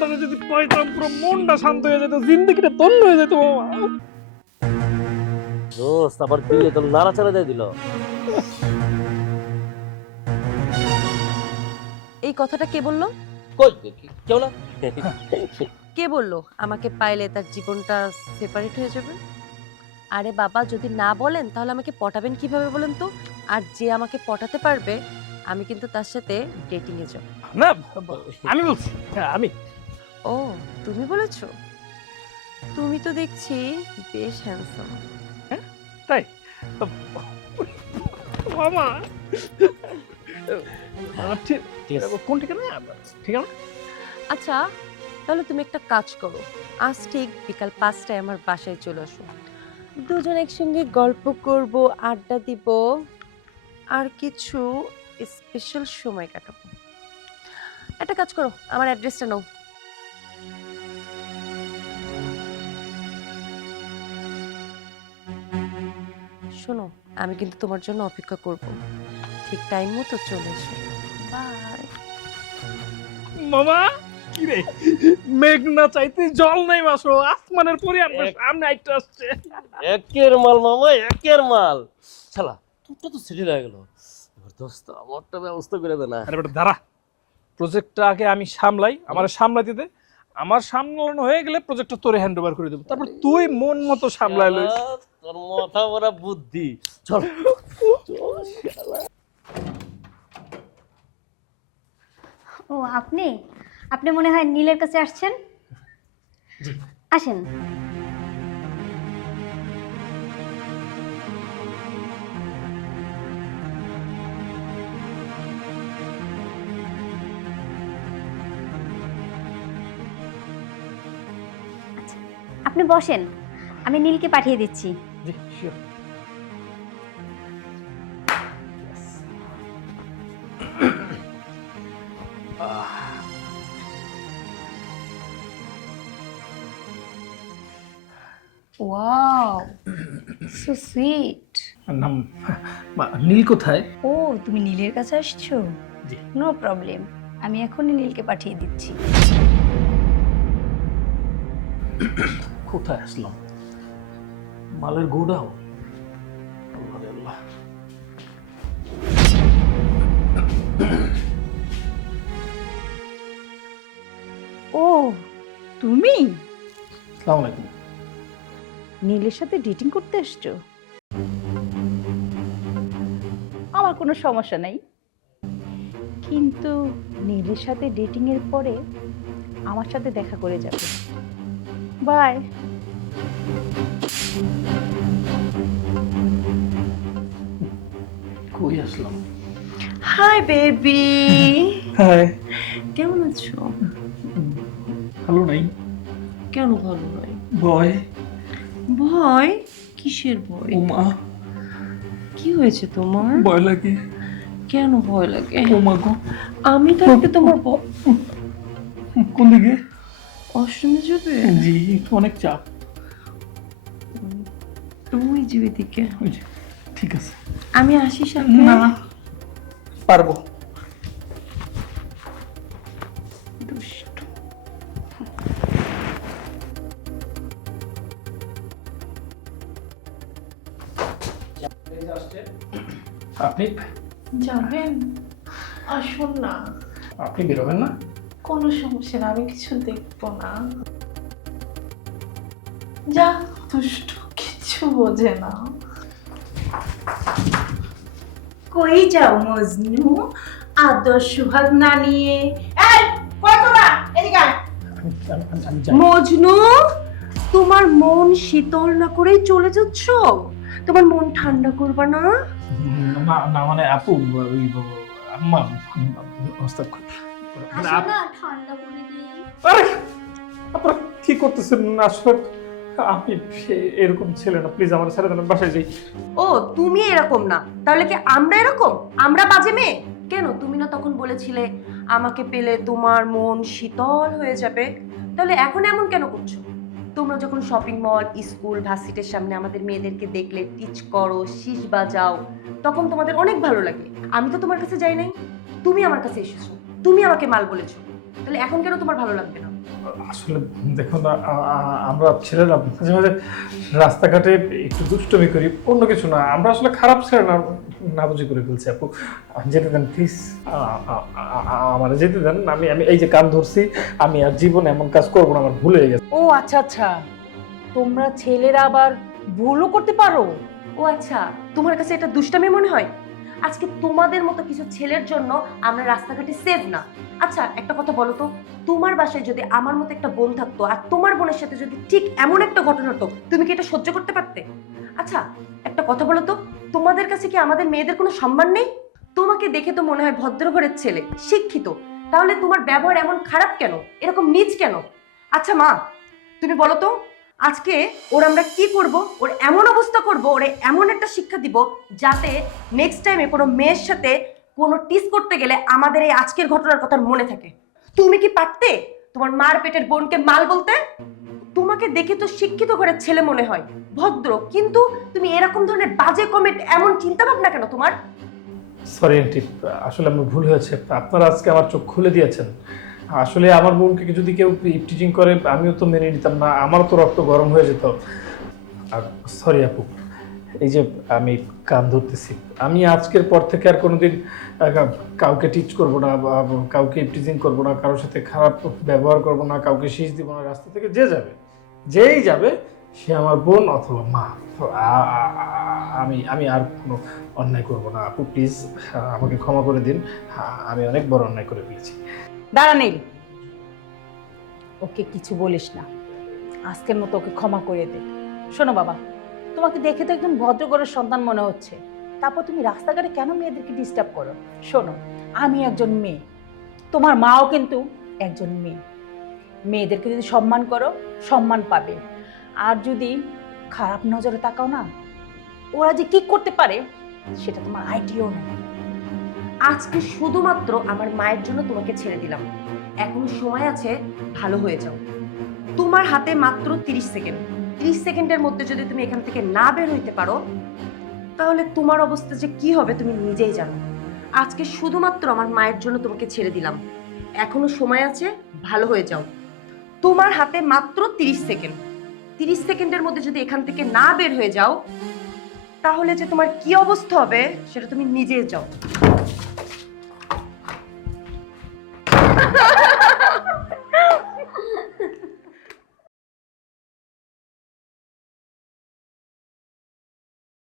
মালটারে যদি পাইতাম পুরো মনটা শান্ত হয়ে যেত জিন্দগিটা তন্ন হয়ে যেত মামা। দোস্ত আবার কি তোর নাড়াচাড়া দিয়ে দিল। এই কথাটা কে বলল? কই? কেউ না? কে বলল? আমাকে পাইলে তার জীবনটা সেপারেট হয়ে যাবে? আরে বাবা যদি না বলেন তাহলে আমাকে পটাবেন কীভাবে বলেন তো? আর যে আমাকে পটাতে পারবে আমি কিন্তু তার সাথে ডেটিং এ যাব। না আমি বলছি হ্যাঁ আমি ও তুমি বলেছ? তুমি তো দেখছি বেশ হ্যান্ডসাম তাই? মামা। কোন? ঠিকানা ঠিকানা? আচ্ছা তাহলে তুমি একটা কাজ করো। আজ ঠিক বিকাল পাঁচটায় আমার বাসায় চলে আসো। দুজন একসঙ্গে গল্প করব আড্ডা দিব আর কিছু স্পেশাল সময় কাটাবো। একটা কাজ করো আমার অ্যাড্রেসটা নাও। শোনো আমি কিন্তু তোমার জন্য অপেক্ষা করব। ঠিক টাইম মতো চলে এসো। বাই মামা কি রে মেঘ না চাইতে জল নাই মাসো আসমানের পরে আমরা সামনে আইতে আসছে। একের মাল মামা একের মাল। শালা তোরটা তো সিটি হয়ে গেল। এবার দোস্ত আমারটা ব্যবস্থা করে দে না। আরে বেটা দাঁড়া। প্রজেক্টটা আগে আমি সামলাই আমার সামলাতে দে। আমার সামলানো হয়ে গেলে প্রজেক্টটা তোরে হ্যান্ড ওভার করে দেবো। তারপর তুই মন মতো সামলাই লইস। তোর মাথা ভরা বুদ্ধি। চল। চল, ও আপনি? আপনি মনে হয় নীলের কাছে আসছেন? আসেন। আপনি বসেন। আমি নীলকে পাঠিয়ে দিচ্ছি। জি শিওর ওয়াও সো সুইট নাম নীল কোথায়? ও তুমি নীলের কাছে আসছো? জি। নো প্রবলেম আমি এখনই নীলকে পাঠিয়ে দিচ্ছি। কোথায় আসলাম? মালের গোডাও আল্লাহ ও তুমি? আসসালামু আলাইকুম। নীলের সাথে ডেটিং করতে এসছো? আমার কোনো সমস্যা নাই। কিন্তু নীলের সাথে ডেটিং এর পরে আমার সাথে দেখা করে যাবে। বাই কই আসলাম? হাই বেবি হ্যাঁ কেমন আছো? ভালো নাই। কেন ভালো নয় ভয়। ভয়? কিসের ভয়? ও মা। কি হয়েছে তোমার? ভয় লাগে। কেন ভয় লাগে? ও মা গো। আমি থাকতে তোমার কোন দিকে? অষ্টমী যাবে? জি অনেক চাপ। ওই যে, ঠিক আছে। আমি আসি সাথে। না পারব। দুষ্টু। আপনি? যাবেন? আসুন না। আপনি বেরোবেন না? কোনো সমস্যা না আমি কিছু দেখব না। যা দুষ্টু। কিছু বোঝে না। কই যাও মজনু? আদর সুহাগ না নিয়ে। এই কই তোরা এদিকে আয়। আমি আমি- আমি যাই মজনু তোমার মন শীতল না করেই চলে যাচ্ছ? তোমার মন ঠান্ডা করবা না? না না মানে আপু ওই আম্মা অবস্থা ঠান্ডা করে দিই। আরে আপনারা কি করতেছেন? আসলে আপনি সে- এরকম ছেলে না। প্লিজ আমার ছেড়ে দেন বাসায় যাই। ও, তুমি এরকম না। তাহলে কি আমরা এরকম? আমরা বাজে মেয়ে? কেন? তুমি না তখন বলেছিলে আমাকে পেলে তোমার মন শীতল হয়ে যাবে। তাহলে এখন এমন কেন করছ? তোমরা যখন শপিং মল স্কুল ভার্সিটির সামনে আমাদের মেয়েদেরকে দেখলে টিচ করো, শীষ বাজাও, তখন তোমাদের অনেক ভালো লাগে। আমি তো তোমার কাছে যাই নাই। তুমি আমার কাছে এসেছ। তুমি আমাকে মাল বলেছ। তাহলে এখন কেন তোমার ভালো লাগবে না? আসলে দেখুন আমরা ছেলেরা মাঝে মাঝে রাস্তাঘাটে একটু দুষ্টমি করি, অন্য কিছু না। আমরা আসলে খারাপ ছেলে না না বুঝি করে ফেলছি, আপু। যেতে দেন প্লিজ আমার যেতে দেন। আমি আমি এই যে কান ধরছি, আমি আর জীবনে এমন কাজ করব না, আমার ভুল হয়ে গেছে। ও আচ্ছা আচ্ছা। তোমরা ছেলেরা আবার ভুলও করতে পারো? ও আচ্ছা। তোমার কাছে এটা দুষ্টামি মনে হয়? আজকে তোমাদের মতো কিছু ছেলের জন্য আমরা রাস্তাঘাটে সেভ না। আচ্ছা একটা কথা বলো তো, তোমার বাসায় যদি আমার মতো একটা বোন থাকতো আর তোমার বোনের সাথে যদি ঠিক এমন একটা ঘটনা হতো, তুমি কি এটা সহ্য করতে পারতে? আচ্ছা একটা কথা বলো তো, তোমাদের কাছে কি আমাদের মেয়েদের কোনো সম্মান নেই? তোমাকে দেখে তো মনে হয় ভদ্র ঘরের ছেলে, শিক্ষিত। তাহলে তোমার ব্যবহার এমন খারাপ কেন? এরকম নিচ কেন? আচ্ছা মা, তুমি বলো তো আজকে ওর আমরা কি করব? ওর এমন অবস্থা করব, ওরে এমন একটা শিক্ষা দিব যাতে নেক্সট টাইমে কোনো মেয়ের সাথে কোনো টিস করতে গেলে আমাদের এই আজকের ঘটনার কথা মনে থাকে। তুমি কি পারতে তোমার মার পেটের বোনকে মাল বলতে? তোমাকে দেখে তো শিক্ষিত ঘরের ছেলে মনে হয়, ভদ্র, কিন্তু তুমি এরকম ধরনের বাজে কমেন্ট এমন চিন্তা ভাবনা কেন তোমার? সরি আন্টি আসলে আমার ভুল হয়েছে। আপনারা আজকে আমার চোখ খুলে দিয়েছেন। আসলে আমার বোনকে যদি কেউ টিচিং করে, আমিও তো মেনে নিতাম না, আমারও তো রক্ত গরম হয়ে যেত। সরি আপু, এই যে আমি কান ধরতেছি, আমি আজকের পর থেকে আর কোনোদিন কাউকে টিচ করব না বা কাউকে টিচিং করব না, কারোর সাথে খারাপ ব্যবহার করব না, কাউকে শীষ দিব না, রাস্তা থেকে যে যাবে, যেই যাবে, সে আমার বোন অথবা মা। আমি আমি আর কোনো অন্যায় করব না। আপু প্লিজ আমাকে ক্ষমা করে দিন। আমি অনেক বড় অন্যায় করে ফেলেছি। দাঁড়া, নীল। ওকে কিছু বলিস না। আজকের মতো ওকে ক্ষমা করে দে। শোনো বাবা, তোমাকে দেখে তো একদম ভদ্রঘরের সন্তান মনে হচ্ছে। তারপর তুমি রাস্তাঘাটে কেন মেয়েদেরকে ডিস্টার্ব করো? শোনো, আমি একজন মেয়ে। তোমার মাও কিন্তু একজন মেয়ে। মেয়েদেরকে যদি সম্মান করো, সম্মান পাবে। আর যদি খারাপ নজরে তাকাও না, ওরা যে কি করতে পারে, সেটা তোমার আইডিয়াও নেই আজকে শুধুমাত্র আমার মায়ের জন্য তোমাকে ছেড়ে দিলাম। এখন সময় আছে, ভালো হয়ে যাও। তোমার হাতে মাত্র তিরিশ সেকেন্ড। তিরিশ সেকেন্ডের মধ্যে যদি তুমি এখান থেকে না বের হইতে পারো, তাহলে তোমার অবস্থা যে কি হবে তুমি নিজেই জানো। আজকে শুধুমাত্র আমার মায়ের জন্য তোমাকে ছেড়ে দিলাম। এখনও সময় আছে, ভালো হয়ে যাও। তোমার হাতে মাত্র তিরিশ সেকেন্ড। তিরিশ সেকেন্ডের মধ্যে যদি এখান থেকে না বের হয়ে যাও, তাহলে যে তোমার কি অবস্থা হবে, সেটা তুমি নিজে যাও